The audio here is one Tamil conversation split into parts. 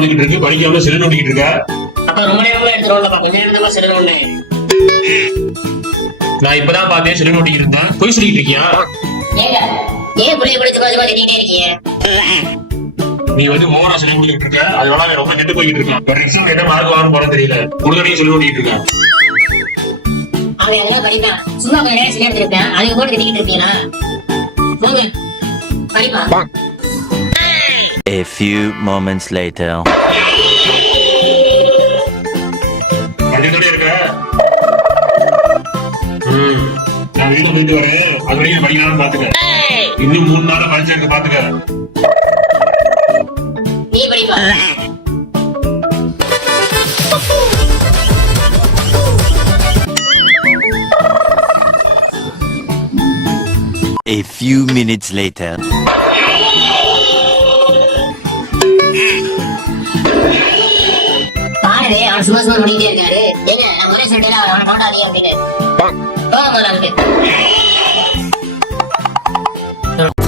வந்துகிட்டு இருக்கு, படிக்காம செல் நோண்டிக்கிட்டு இருக்க. அப்ப ரொம்ப நேரமா எடுத்துருவோம்லப்பா, கொஞ்ச நேரம் தான் செல் நோண்டு. நான் இப்பதான் பார்த்தேன் செல் நோண்டிக்கிட்டு இருந்தேன். பொய் சொல்லிட்டு இருக்கியா? ஏங்க ஏன் புள்ளைய பிடிச்சு கொஞ்சமா திட்டிகிட்டே இருக்கீங்க? நீ வந்து ஓவரா செல் நோண்டிக்கிட்டு இருக்க, அதனால அவன் ரொம்ப கெட்டு போய்கிட்டு இருக்கான். ஒரு எக்ஸாம் என்ன மார்க் வாங்க போறேன்னு தெரியல, உடனடியே செல் நோண்டிக்கிட்டு இருக்கான். அவன் எல்லாம் படிப்பான், சும்மா கொஞ்ச நேரம் செல் எடுத்துருப்பேன், அதுக்கு போட்டு திட்டிக்கிட்டு இருக்கீங்களா? போங்க படிப்பா. A few moments later. படிச்சுட்டே இருக்க. நான் வீட்டுல போயிட்டு வரேன், அது வரைக்கும் படிக்கலாம்னு பாத்துக்க. இன்னும் 3 நாளா படிச்சிருக்க பாத்துக்க. நீ படிப்பா. A few minutes later. பாரு, அவன் சும்மா சும்மா முடிக்கிட்டே இருக்காரு. ஏங்க நான் முறை சொல்லிட்டேன், அவனை நோண்டாதீங்க அப்படின்னு. போங்க நாளைக்கு.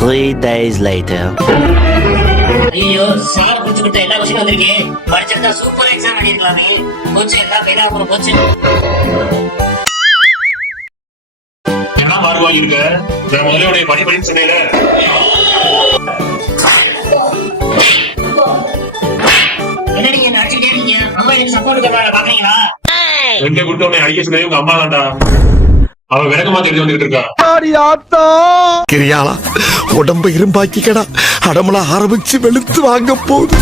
3 days later. ஐயோ, சார் புடிச்சு கொடுத்த எல்லா கொஸ்டின் வந்திருக்கு. படிச்சிருந்தா சூப்பர் எக்ஸாம் எழுதிருக்கலாமே. போச்சு, எல்லாம் ஃபெயில் ஆக போச்சு. என்ன மார்க் வாங்கியிருக்க? நான் முதல்ல உடைய படின்னு சொன்னேன்ல. என்ன நீங்க நடிச்சுட்டே இருக்கீங்க? அம்மா எனக்கு சப்போர்ட் பாக்குறீங்களா? ரெண்டே கொடுத்த உடனே அடிக்க சொன்னே உங்க அம்மா தான்டா. அவ விளக்கமா தெரிஞ்சு வந்துட்டு இருக்கா. கிரியாளா உடம்ப இரும்பாக்கிக்கடா, அடமலா ஆரம்பிச்சு வெளுத்து வாங்க போகுது.